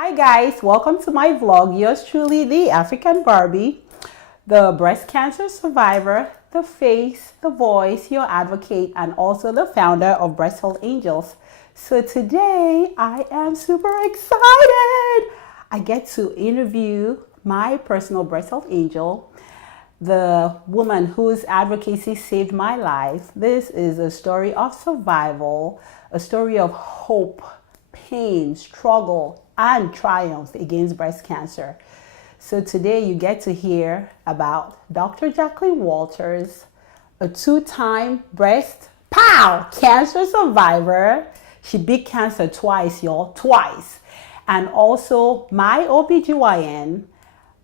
Hi guys, welcome to my vlog. Yours truly, the African Barbie, the breast cancer survivor, the face, the voice, your advocate, and also the founder of Breast Health Angels. So today I am super excited. I get to interview my personal breast health angel, the woman whose advocacy saved my life. This is a story of survival, a story of hope, pain, struggle, and triumph against breast cancer. So today you get to hear about Dr. Jacqueline Walters, a two-time breast cancer survivor. She beat cancer twice, y'all, twice. And also my OBGYN,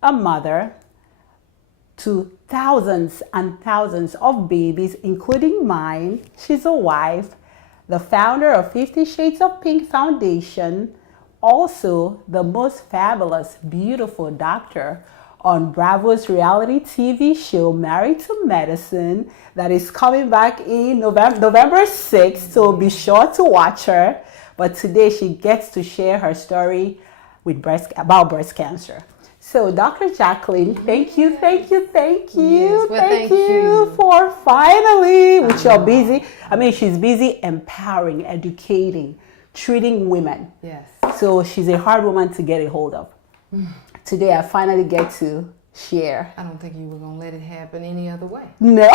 a mother to thousands and thousands of babies, including mine. She's a wife, the founder of 50 Shades of Pink Foundation, also the most fabulous, beautiful doctor on Bravo's reality TV show, Married to Medicine, that is coming back in November 6th, so be sure to watch her. But today she gets to share her story about breast cancer. So, Dr. Jacqueline, thank you. Yes, well, thank you for finally, which you're busy. I mean, she's busy empowering, educating, treating women. Yes. So she's a hard woman to get a hold of. Today, I finally get to share. I don't think you were going to let it happen any other way. No.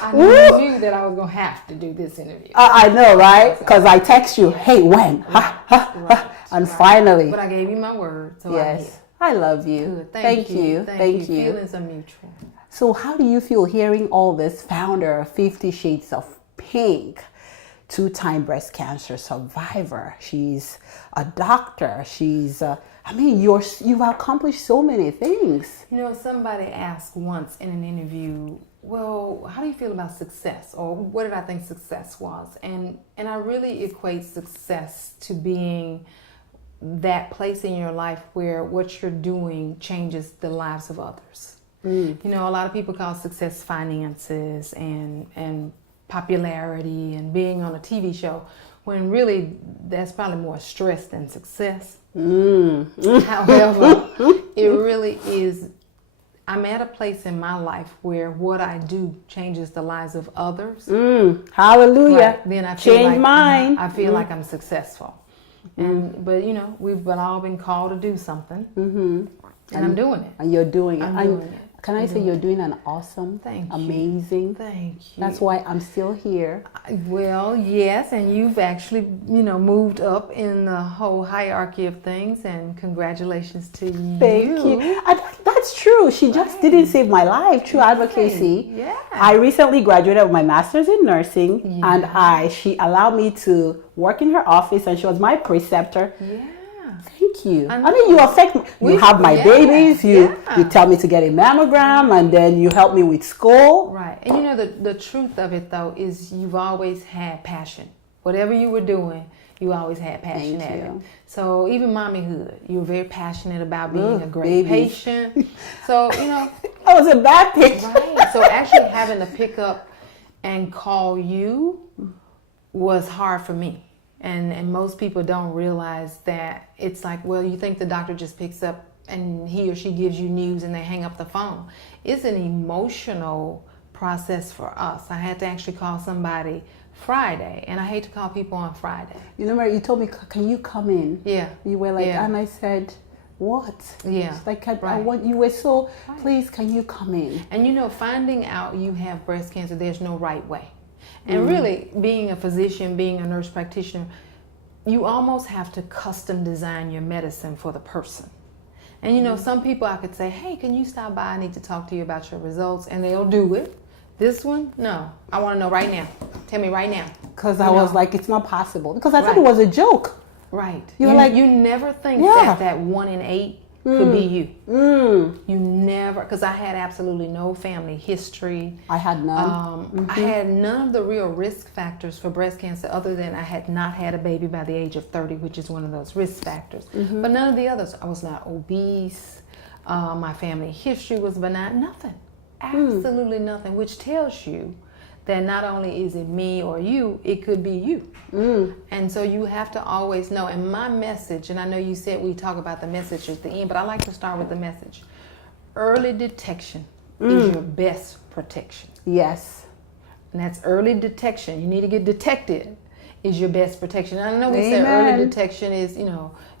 I knew that I was going to have to do this interview. I know, right? Because I text you, hey, when? And finally. But I gave you my word, so yes, I'm here. I love you. Good. Thank you. Feelings are mutual. So how do you feel hearing all this? Founder of 50 Shades of Pink, two-time breast cancer survivor. She's a doctor. She's, you've accomplished so many things. You know, somebody asked once in an interview, well, how do you feel about success? Or what did I think success was? And I really equate success to being that place in your life where what you're doing changes the lives of others. You know, a lot of people call success finances and popularity and being on a TV show, when really that's probably more stress than success. However, it really is. I'm at a place in my life where what I do changes the lives of others. Hallelujah. Right. Then I feel Change mine. I feel like I'm successful. But you know, we've all been called to do something, and I'm doing it. And you're doing it. I'm doing it. Can I say you're doing an awesome, amazing? Thank you. That's why I'm still here. Well, yes, and you've actually, moved up in the whole hierarchy of things, and congratulations to you. Thank you. That's true. She just didn't save my life through advocacy. Yeah. I recently graduated with my master's in nursing, and she allowed me to work in her office, and she was my preceptor. Yeah. Thank you. I mean, you affect me. You have my babies. You tell me to get a mammogram, and then you help me with school. Right. And you know, the truth of it, though, is you've always had passion. Whatever you were doing, you always had passion at it. So even mommyhood, you were very passionate about being a great patient. So, I was a bad patient. Right. So actually having to pick up and call you was hard for me. And most people don't realize that it's like, well, you think the doctor just picks up and he or she gives you news and they hang up the phone. It's an emotional process for us. I had to actually call somebody Friday, and I hate to call people on Friday. You remember you told me, can you come in? Yeah. You were like, and I said, what? Yeah. It's like, I want, you were so, please, can you come in? And finding out you have breast cancer, there's no right way. And really, being a physician, being a nurse practitioner, you almost have to custom design your medicine for the person. And some people I could say, hey, can you stop by? I need to talk to you about your results. And they'll do it. This one, no. I want to know right now. Tell me right now. Because I was like, it's not possible. Because I thought it was a joke. Right. You're like, you never think that 1 in 8 could be you. You never, because I had absolutely no family history. I had none. I had none of the real risk factors for breast cancer, other than I had not had a baby by the age of 30, which is one of those risk factors. But none of the others. I was not obese. My family history was benign. Nothing. Absolutely nothing, which tells you that not only is it me or you, it could be you. And so you have to always know. And my message, and I know you said we talk about the message at the end, but I like to start with the message. Early detection is your best protection. Yes. And that's early detection. You need to get detected is your best protection. And I know we say early detection is,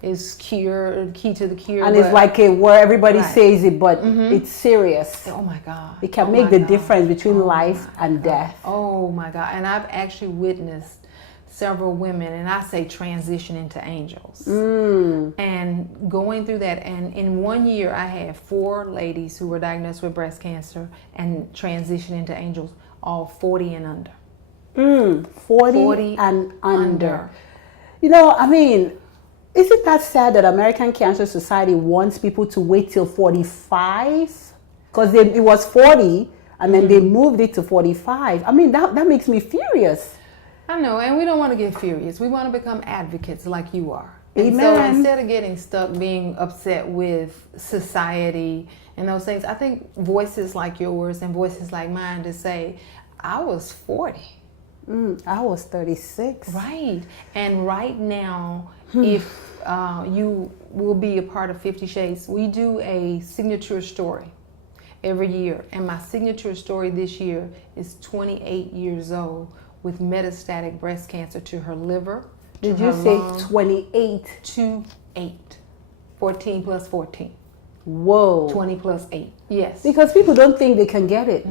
is key to the cure. And it's like where everybody says it, but it's serious. Oh my God. It can make the difference between life and death. Oh my God. And I've actually witnessed several women, and I say transition into angels. And going through that, and in 1 year I had 4 ladies who were diagnosed with breast cancer and transition into angels, all 40 and under. 40 and under. I mean, isn't that sad that American Cancer Society wants people to wait till 45? Because it was 40 and then they moved it to 45. I mean, that makes me furious. I know, and we don't want to get furious. We want to become advocates like you are. And Amen. so instead of getting stuck being upset with society and those things, I think voices like yours and voices like mine to say, I was 40. I was 36. Right. And right now, if you will be a part of 50 Shades, we do a signature story every year. And my signature story this year is 28 years old with metastatic breast cancer to her liver. Did you say 28? 28. 14 plus 14. Whoa. 20 plus 8. Yes. Because people don't think they can get it.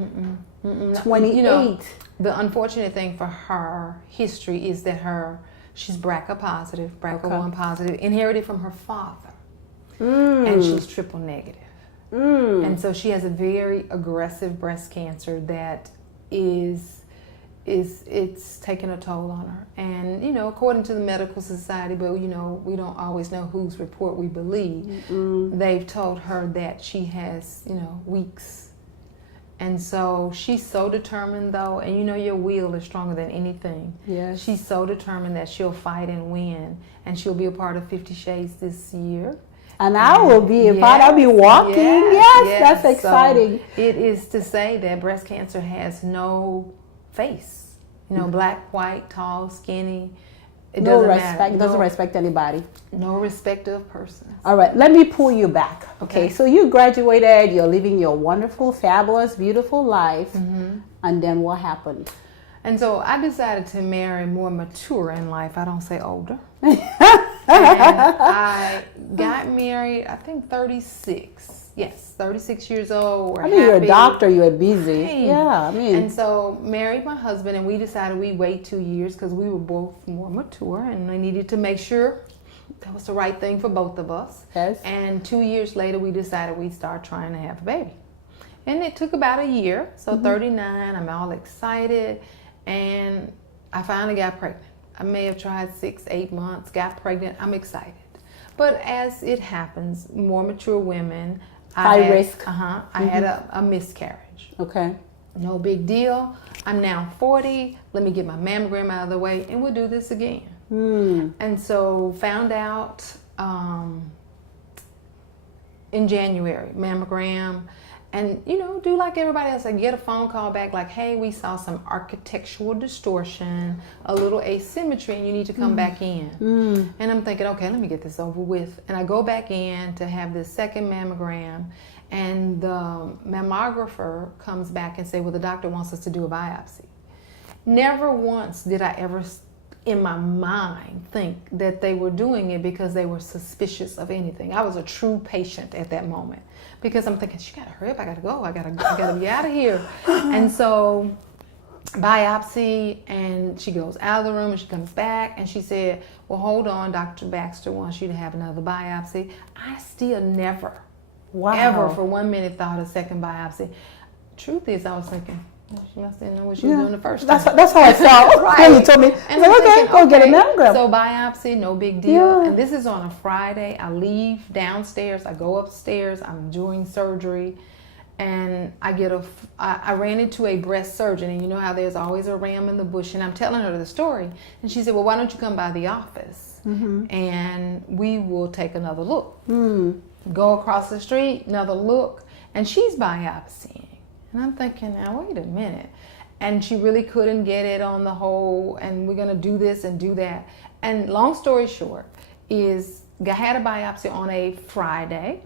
28. The unfortunate thing for her history is that she's BRCA positive, BRCA1 positive, inherited from her father. And she's triple negative. And so she has a very aggressive breast cancer that it's taking a toll on her. And, according to the medical society, but, we don't always know whose report we believe. They've told her that she has, weeks. And so she's so determined, though, and your will is stronger than anything. Yes. She's so determined that she'll fight and win, and she'll be a part of 50 Shades this year. And I will be a part. I'll be walking. Yes, that's exciting. So it is to say that breast cancer has no face. Black, white, tall, skinny. It doesn't matter. It doesn't respect anybody. No respect of persons. All right, let me pull you back. Okay, so you graduated, you're living your wonderful, fabulous, beautiful life. And then what happened? And so I decided to marry more mature in life. I don't say older. And I got married, I think 36. Yes, 36 years old. You're a doctor, you're busy. Right. Yeah, And so married my husband, and we decided we'd wait 2 years because we were both more mature, and we needed to make sure that was the right thing for both of us. Yes. And 2 years later, we decided we'd start trying to have a baby. And it took about a year. So 39, I'm all excited, and I finally got pregnant. I may have tried 6-8 months, got pregnant. I'm excited. But as it happens, more mature women, high risk. I had a miscarriage. Okay. No big deal. I'm now 40. Let me get my mammogram out of the way, and we'll do this again. And so found out in January, mammogram. And, do like everybody else. I get a phone call back like, hey, we saw some architectural distortion, a little asymmetry, and you need to come back in. And I'm thinking, okay, let me get this over with. And I go back in to have this second mammogram, and the mammographer comes back and say, well, the doctor wants us to do a biopsy. Never once did I ever in my mind think that they were doing it because they were suspicious of anything. I was a true patient at that moment because I'm thinking, she gotta hurry up, I gotta go, I gotta be out of here. And so biopsy, and she goes out of the room and she comes back and she said, well, hold on, Dr. Baxter wants you to have another biopsy. I still never, ever for 1 minute thought a second biopsy. Truth is, I was thinking, she must have known what she was doing the first time. That's how I felt. Right. When you told me, and I was like, okay, go get a mammogram. So biopsy, no big deal. And this is on a Friday. I leave downstairs. I go upstairs. I'm doing surgery. And I ran into a breast surgeon. And you know how there's always a ram in the bush. And I'm telling her the story. And she said, well, why don't you come by the office? And we will take another look. Go across the street, another look. And she's biopsying. And I'm thinking, now, wait a minute. and she really couldn't get it on the whole, and we're going to do this and do that. And long story short is I had a biopsy on a Friday.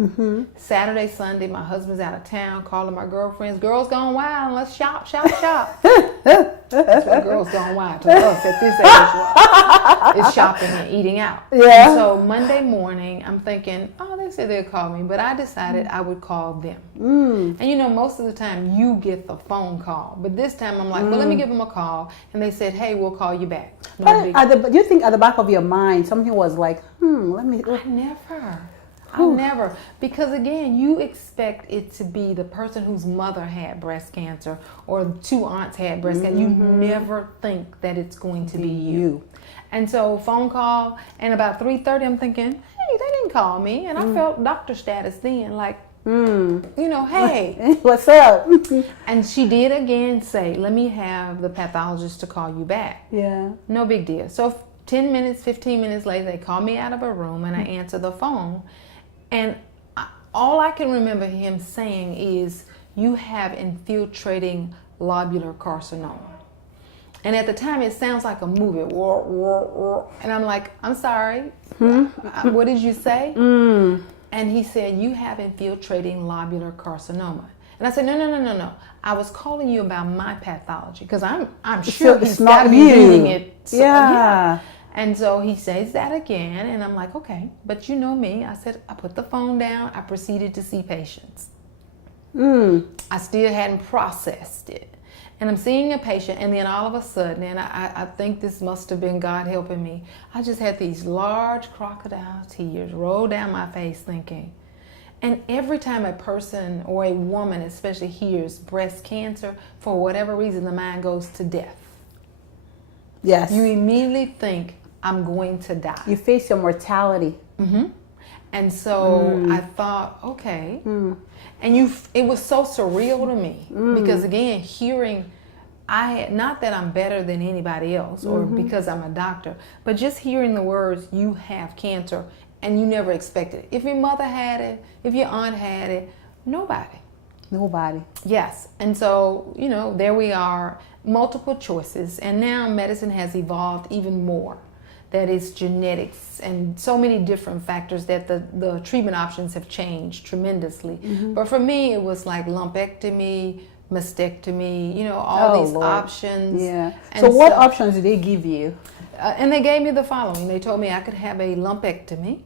Saturday, Sunday, my husband's out of town, calling my girlfriends. Girls gone wild, let's shop, shop, shop. That's what girls gone wild to us at this age was. It's shopping and eating out. Yeah. And so Monday morning, I'm thinking, oh, they said they'd call me, but I decided I would call them. And you know, most of the time you get the phone call, but this time I'm like, well, let me give them a call. And they said, hey, we'll call you back. Do you think at the back of your mind something was like, let me? I never, because again, you expect it to be the person whose mother had breast cancer or two aunts had breast cancer. You never think that it's going to be you. And so phone call, and about 3:30 I'm thinking, hey, they didn't call me. And I felt doctor status then, like, you know, hey. What's up? And she did again say, let me have the pathologist to call you back. Yeah. No big deal. So 10 minutes, 15 minutes later, they call me out of a room and I answer the phone. And all I can remember him saying is, you have infiltrating lobular carcinoma. And at the time, it sounds like a movie. And I'm like, I'm sorry. What did you say? And he said, you have infiltrating lobular carcinoma. And I said, no. I was calling you about my pathology because I'm sure he's got to be reading it. So, yeah. And so he says that again, and I'm like, okay, but you know me. I said, I put the phone down. I proceeded to see patients. I still hadn't processed it. And I'm seeing a patient, and then all of a sudden, and I think this must have been God helping me, I just had these large crocodile tears roll down my face thinking. And every time a person or a woman especially hears breast cancer, for whatever reason, the mind goes to death. Yes. You immediately think, I'm going to die. You face your mortality. And so I thought, okay. And it was so surreal to me because again, hearing, not that I'm better than anybody else or because I'm a doctor, but just hearing the words, you have cancer, and you never expected it. If your mother had it, if your aunt had it, nobody. Yes. And so, you know, there we are, multiple choices. And now medicine has evolved even more. That is genetics and so many different factors that the treatment options have changed tremendously. But for me, it was like lumpectomy, mastectomy, you know, all these options. Yeah. And so what options did they give you? And they gave me the following. They told me I could have a lumpectomy,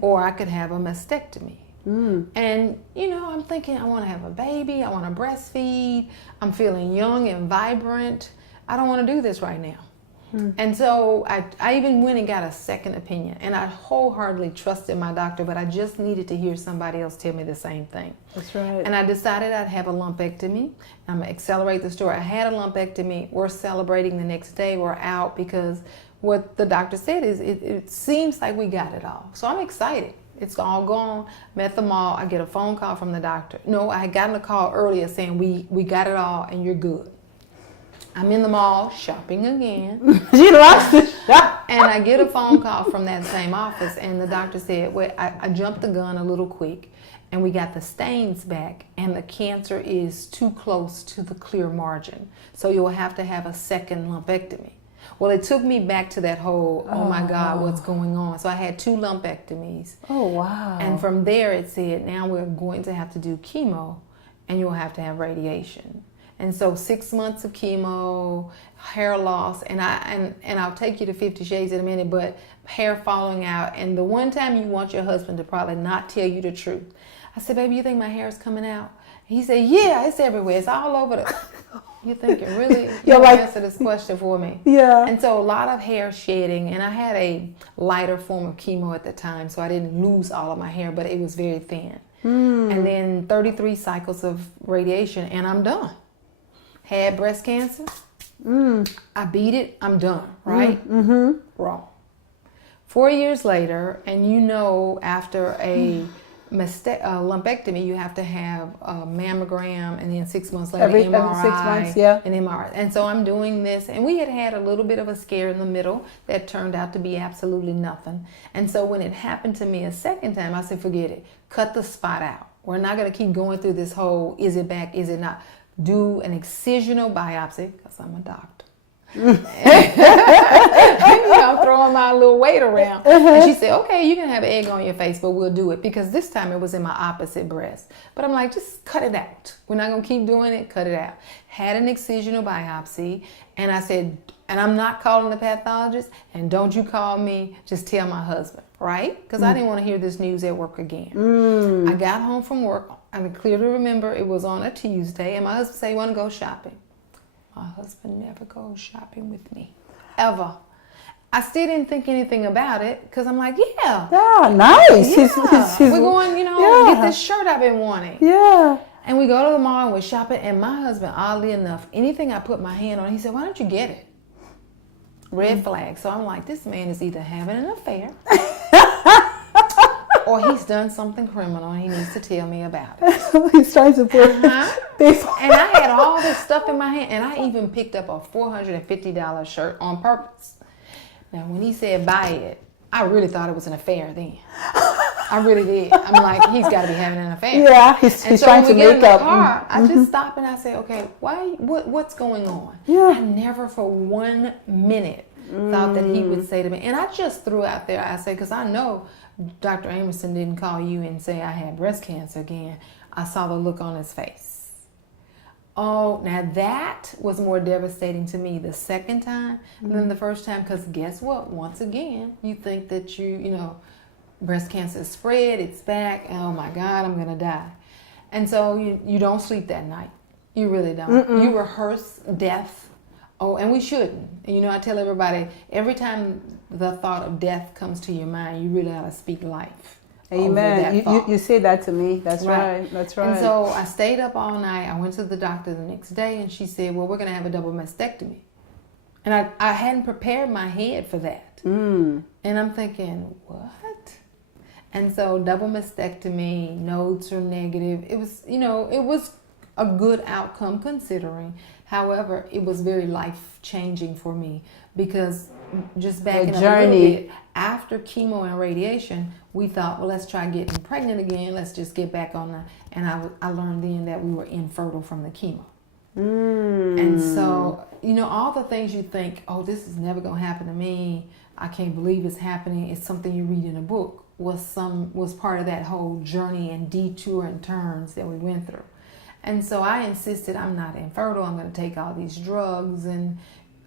or I could have a mastectomy. And, you know, I'm thinking, I want to have a baby. I want to breastfeed. I'm feeling young and vibrant. I don't want to do this right now. And so I even went and got a second opinion. And I wholeheartedly trusted my doctor, but I just needed to hear somebody else tell me the same thing. That's right. And I decided I'd have a lumpectomy. I'm going to accelerate the story. I had a lumpectomy. We're celebrating the next day. We're out because what the doctor said is it seems like we got it all. So I'm excited. It's all gone. I'm at the mall. I get a phone call from the doctor. No, I had gotten a call earlier saying we got it all and you're good. I'm in the mall shopping again. She lost the shop. And I get a phone call from that same office, and the doctor said, well, I jumped the gun a little quick, and we got the stains back, and the cancer is too close to the clear margin. So you'll have to have a second lumpectomy. Well, it took me back to that whole, oh my God, what's going on? So I had 2 lumpectomies. Oh, wow. And from there it said, now we're going to have to do chemo, and you'll have to have radiation. And so 6 months of chemo, hair loss, and I'll take you to 50 Shades in a minute, but hair falling out. And the one time you want your husband to probably not tell you the truth. I said, baby, you think my hair is coming out? He said, yeah, it's everywhere. It's all over the... You're thinking, really? You're like, answer this question for me. Yeah. And so a lot of hair shedding, and I had a lighter form of chemo at the time, so I didn't lose all of my hair, but it was very thin. And then 33 cycles of radiation, and I'm done. Had breast cancer, I beat it, I'm done, right? Wrong. 4 years later, and you know, after a lumpectomy, you have to have a mammogram, and then 6 months later, every 6 MRI, months, yeah. an MRI. And so I'm doing this, and we had a little bit of a scare in the middle that turned out to be absolutely nothing. And so when it happened to me a second time, I said, forget it, cut the spot out. We're not going to keep going through this whole, is it back, is it not? do an excisional biopsy, because I'm a doctor. I'm throwing my little weight around. And she said, okay, you can have egg on your face, but we'll do it, because this time it was in my opposite breast. But I'm like, just cut it out. We're not going to keep doing it. Cut it out. Had an excisional biopsy, and I said, and I'm not calling the pathologist, and don't you call me, just tell my husband, right? Because I didn't want to hear this news at work again. I got home from work. I can clearly remember it was on a Tuesday, and my husband said, you want to go shopping? My husband never goes shopping with me, ever. I still didn't think anything about it, because I'm like, yeah, nice. Yeah. We're going, get this shirt I've been wanting. Yeah. And we go to the mall and we're shopping, and my husband, oddly enough, anything I put my hand on, he said, why don't you get it? Red flag. So I'm like, this man is either having an affair or he's done something criminal and he needs to tell me about it. He's trying to put And I had all this stuff in my hand, and I even picked up a $450 shirt on purpose. Now, when he said buy it, I really thought it was an affair then. I really did. I'm like, he's got to be having an affair. Yeah, he's trying to make up. Car, I just stopped and I said, okay, what's going on? Yeah. I never for 1 minute thought that he would say to me, and I just threw out there, I said, because I know Dr. Amerson didn't call you and say I had breast cancer again. I saw the look on his face. Oh, now that was more devastating to me the second time than the first time, because guess what? Once again, you think that breast cancer is spread, it's back, oh my God, I'm going to die. And so you don't sleep that night. You really don't. You rehearse death. Oh, and we shouldn't. I tell everybody, every time the thought of death comes to your mind, you really ought to speak life. Amen. You say that to me. That's right. That's right. And so I stayed up all night. I went to the doctor the next day, and she said, well, we're going to have a double mastectomy. And I hadn't prepared my head for that. And I'm thinking, what? And so double mastectomy, nodes are negative. It was, it was a good outcome considering. However, it was very life-changing for me, because just backing up a little bit, after chemo and radiation, we thought, well, let's try getting pregnant again. Let's just get back on the, and I learned then that we were infertile from the chemo. And so, all the things you think, oh, this is never going to happen to me. I can't believe it's happening. It's something you read in a book. Was part of that whole journey and detour and turns that we went through. And so I insisted I'm not infertile. I'm going to take all these drugs, and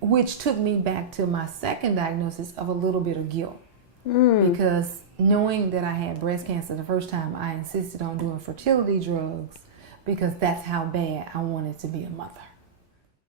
which took me back to my second diagnosis of a little bit of guilt. Because knowing that I had breast cancer the first time, I insisted on doing fertility drugs, because that's how bad I wanted to be a mother.